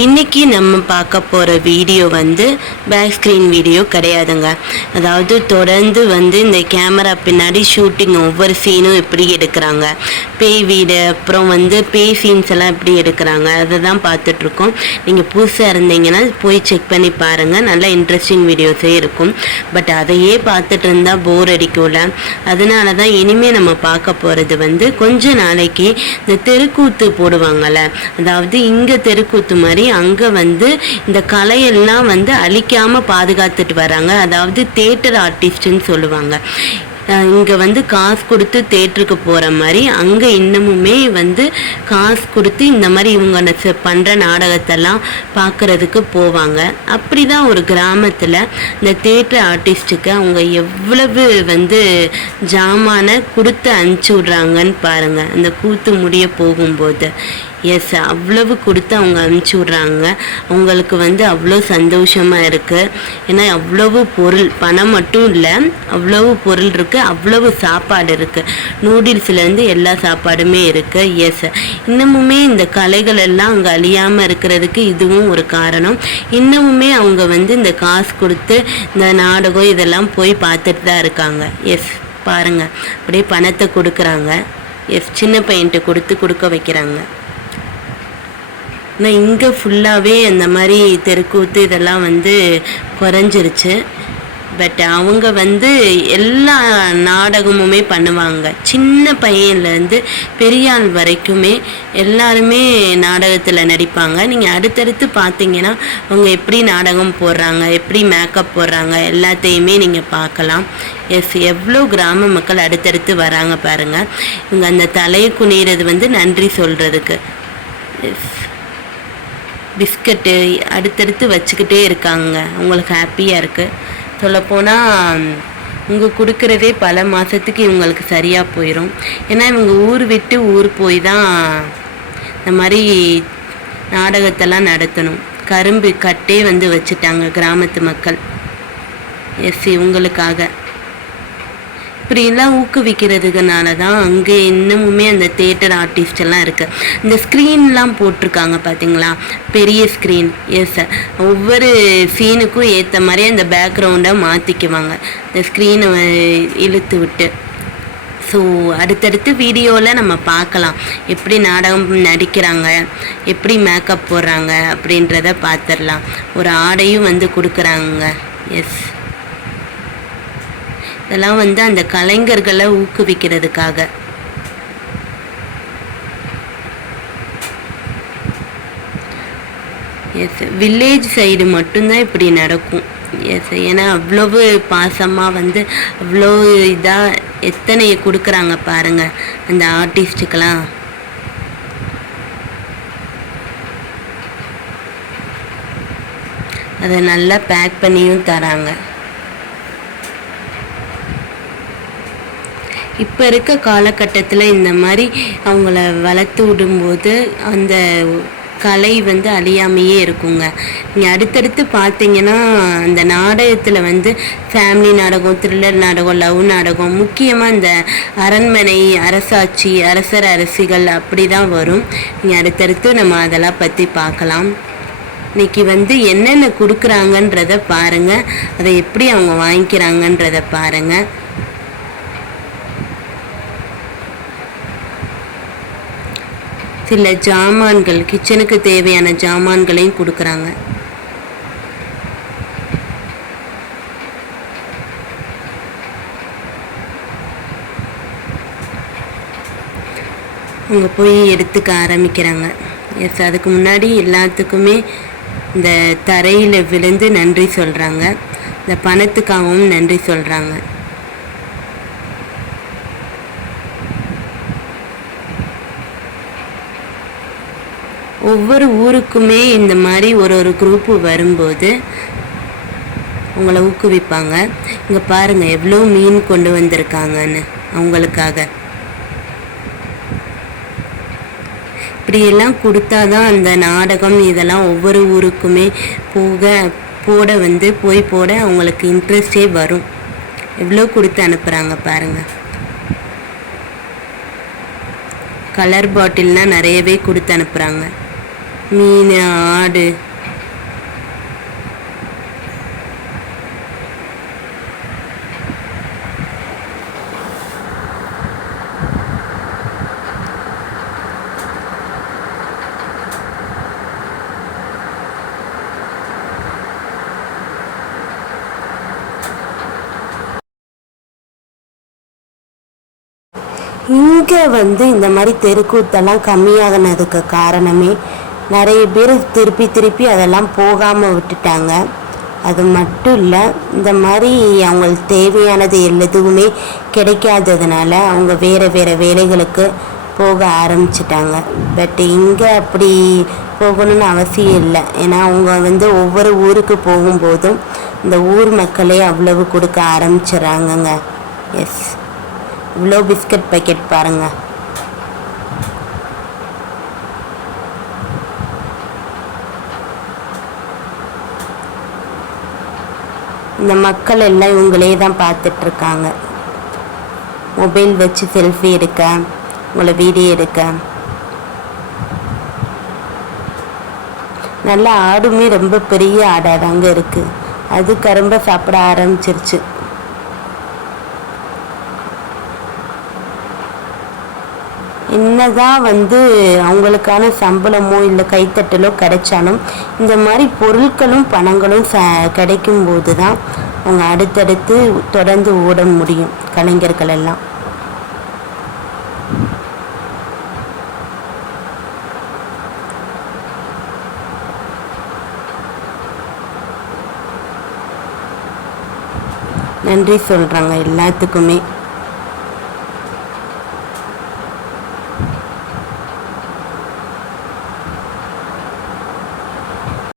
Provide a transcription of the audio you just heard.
இன்றைக்கி நம்ம பார்க்க போகிற வீடியோ வந்து பேக் ஸ்க்ரீன் வீடியோ கிடையாதுங்க. அதாவது தொடர்ந்து வந்து இந்த கேமரா பின்னாடி ஷூட்டிங் ஒவ்வொரு சீனும் எப்படி எடுக்கிறாங்க, பேய் வீடு, அப்புறம் வந்து பேய் சீன்ஸ் எல்லாம் எப்படி எடுக்கிறாங்க, அதை தான் பார்த்துட்ருக்கோம். நீங்கள் புதுசாக இருந்தீங்கன்னா போய் செக் பண்ணி பாருங்கள், நல்லா இன்ட்ரெஸ்டிங் வீடியோஸே இருக்கும். பட் அதையே பார்த்துட்டு இருந்தால் போர் அடிக்கல. அதனால தான் இனிமேல் நம்ம பார்க்க போகிறது வந்து கொஞ்ச நாளைக்கு இந்த தெருக்கூத்து போடுவாங்கள்ல, அதாவது இங்கே தெருக்கூத்து மாதிரி அங்கே வந்து இந்த கலையெல்லாம் வந்து அழிக்காமல் பாதுகாத்துட்டு வராங்க. அதாவது தியேட்டர் ஆர்டிஸ்ட்னு சொல்லுவாங்க. இங்கே வந்து காசு கொடுத்து தேட்டருக்கு போகிற மாதிரி அங்கே இன்னமுமே வந்து காசு கொடுத்து இந்த மாதிரி இவங்க பண்ணுற நாடகத்தெல்லாம் பார்க்குறதுக்கு போவாங்க. அப்படி தான் ஒரு கிராமத்தில் இந்த தியேட்டர் ஆர்டிஸ்ட்டுக்கு அவங்க எவ்வளவு வந்து ஜாமானை கொடுத்து அனுப்பிச்சி விட்றாங்கன்னு பாருங்கள். அந்த கூத்து முடிய போகும்போது அவ்வளவு கொடுத்து அவங்க அனுப்பிச்சி விட்றாங்க. அவங்களுக்கு வந்து அவ்வளோ சந்தோஷமாக இருக்குது. ஏன்னா அவ்வளவு பொருள், பணம் மட்டும் இல்லை, அவ்வளவு பொருள் இருக்குது, அவ்வளவு சாப்பாடு இருக்குது. நூடுல்ஸ்லேருந்து எல்லா சாப்பாடுமே இருக்குது. இன்னமுமே இந்த கலைகள் எல்லாம் அங்கே அழியாமல் இருக்கிறதுக்கு இதுவும் ஒரு காரணம். இன்னமுமே அவங்க வந்து இந்த காசு கொடுத்து இந்த நாடகம் இதெல்லாம் போய் பார்த்துட்டு தான் இருக்காங்க. பாருங்கள், அப்படியே பணத்தை கொடுக்குறாங்க. சின்ன பையன்ட்டு கொடுக்க வைக்கிறாங்க. ஆனால் இங்கே ஃபுல்லாகவே அந்த மாதிரி தெருக்கூத்து இதெல்லாம் வந்து குறைஞ்சிருச்சு. பட் அவங்க வந்து எல்லா நாடகமுமே பண்ணுவாங்க. சின்ன பையன்லேருந்து பெரிய ஆள் வரைக்குமே எல்லாருமே நாடகத்தில் நடிப்பாங்க. நீங்கள் அடுத்தடுத்து பார்த்தீங்கன்னா அவங்க எப்படி நாடகம் போடுறாங்க, எப்படி மேக்கப் போடுறாங்க, எல்லாத்தையுமே நீங்கள் பார்க்கலாம். எவ்வளோ கிராம மக்கள் அடுத்தடுத்து வராங்க பாருங்கள். இவங்க அந்த தலையை குனிகிறது வந்து நன்றி சொல்கிறதுக்கு. பிஸ்கட்டு அடுத்தடுத்து வச்சுக்கிட்டே இருக்காங்க. அவங்களுக்கு ஹாப்பியாக இருக்குது. சொல்லப்போனால் இவங்க கொடுக்குறதே பல மாதத்துக்கு இவங்களுக்கு சரியாக போயிடும். ஏன்னா இவங்க ஊர் விட்டு ஊர் போய் தான் இந்த மாதிரி நாடகத்தெல்லாம் நடத்தணும். கரும்பு கட்டே வந்து வச்சுட்டாங்க கிராமத்து மக்கள். இவங்களுக்காக இப்படிலாம் ஊக்குவிக்கிறதுனால தான் அங்கே இன்னமுமே அந்த தியேட்டர் ஆர்டிஸ்ட் எல்லாம் இருக்குது. இந்த ஸ்க்ரீன்லாம் போட்டிருக்காங்க பார்த்தீங்களா, பெரிய ஸ்க்ரீன். ஒவ்வொரு சீனுக்கும் ஏற்ற மாதிரியே அந்த பேக்ரவுண்டை மாற்றிக்குவாங்க, இந்த ஸ்க்ரீனை இழுத்து விட்டு. ஸோ அடுத்தடுத்து வீடியோவில் நம்ம பார்க்கலாம் எப்படி நாடகம் நடிக்கிறாங்க, எப்படி மேக்கப் போடுறாங்க அப்படின்றத பார்த்துடலாம். ஒரு ஆடையும் வந்து கொடுக்குறாங்க. இதெல்லாம் வந்து அந்த கலைஞர்களை ஊக்குவிக்கிறதுக்காக. வில்லேஜ் சைடு மட்டும்தான் இப்படி நடக்கும். ஏன்னா அவ்வளவு பாசமாக வந்து அவ்வளோ இதாக எத்தனையை கொடுக்குறாங்க பாருங்கள் அந்த ஆர்டிஸ்ட்டுக்கெல்லாம். அதை நல்லா பேக் பண்ணியும் தராங்க. இப்போ இருக்க காலகட்டத்தில் இந்த மாதிரி அவங்கள வளர்த்து விடும்போது அந்த கலை வந்து அழியாமையே இருக்குங்க. நீங்கள் அடுத்தடுத்து பார்த்தீங்கன்னா அந்த நாடகத்தில் வந்து ஃபேமிலி நாடகம், த்ரில்லர் நாடகம், லவ் நாடகம், முக்கியமாக இந்த அரண்மனை, அரசாட்சி, அரசர் அரசிகள் அப்படி தான் வரும். நீங்கள் அடுத்தடுத்து நம்ம அதெல்லாம் பற்றி பார்க்கலாம். இன்றைக்கி வந்து என்னென்ன கொடுக்குறாங்கன்றத பாருங்கள், அதை எப்படி அவங்க வாங்கிக்கிறாங்கன்றத பாருங்கள். சில ஜாமான்கள், கிச்சனுக்கு தேவையான ஜாமான்களையும் கொடுக்குறாங்க. அவங்க போய் எடுத்துக்க ஆரம்பிக்கிறாங்க. அதுக்கு முன்னாடி எல்லாத்துக்குமே இந்த தரையில் விழுந்து நன்றி சொல்கிறாங்க. இந்த பணத்துக்காகவும் நன்றி சொல்கிறாங்க. ஒவ்வொரு ஊருக்குமே இந்த மாதிரி ஒரு குரூப்பு வரும்போது அவங்கள ஊக்குவிப்பாங்க. இங்கே பாருங்கள் எவ்வளோ மீன் கொண்டு வந்திருக்காங்கன்னு அவங்களுக்காக. இப்படியெல்லாம் கொடுத்தாதான் அந்த நாடகம் இதெல்லாம் ஒவ்வொரு ஊருக்குமே போட அவங்களுக்கு இன்ட்ரெஸ்டே வரும். எவ்வளோ கொடுத்து அனுப்புகிறாங்க பாருங்கள். கலர் பாட்டில்னால் நிறையவே கொடுத்து அனுப்புகிறாங்க. மீன், ஆடு. இங்கே வந்து இந்த மாதிரி தெருக்கூத்தெல்லாம் கம்மியாகினதுக்கு காரணமே நிறைய பேர் திருப்பி திருப்பி அதெல்லாம் போகாமல் விட்டுட்டாங்க. அது மட்டும் இல்லை, இந்த மாதிரி அவங்களுக்கு தேவையானது எதுவுமே கிடைக்காததுனால அவங்க வேறு வேறு வேலைகளுக்கு போக ஆரம்பிச்சிட்டாங்க. பட் இங்கே அப்படி போகணும்னு அவசியம் இல்லை. ஏன்னா அவங்க வந்து ஒவ்வொரு ஊருக்கு போகும்போதும் இந்த ஊர் மக்களே அவ்வளவு கொடுக்க ஆரம்பிச்சிட்றாங்கங்க. எஸ், இவ்வளோ பிஸ்கட் பேக்கெட் பாருங்க. இந்த மக்கள் எல்லாம் இவங்களே தான் பார்த்துட்ருக்காங்க. மொபைல் வச்சு செல்ஃபி எடுக்க, உங்களை வீடியோ எடுக்க. நல்லா ஆடுமே ரொம்ப பெரிய ஆடாக தாங்க இருக்குது. அது கரும்பை சாப்பிட ஆரம்பிச்சிருச்சு. என்னதான் வந்து அவங்களுக்கான சம்பளமோ இல்லை கைத்தட்டலோ கிடைச்சாலும் இந்த மாதிரி பொருட்களும் பணங்களும் கிடைக்கும் போது தான் அவங்க அடுத்தடுத்து தொடர்ந்து ஓட முடியும், கலைஞர்கள் எல்லாம். நன்றி சொல்கிறாங்க எல்லாத்துக்குமே.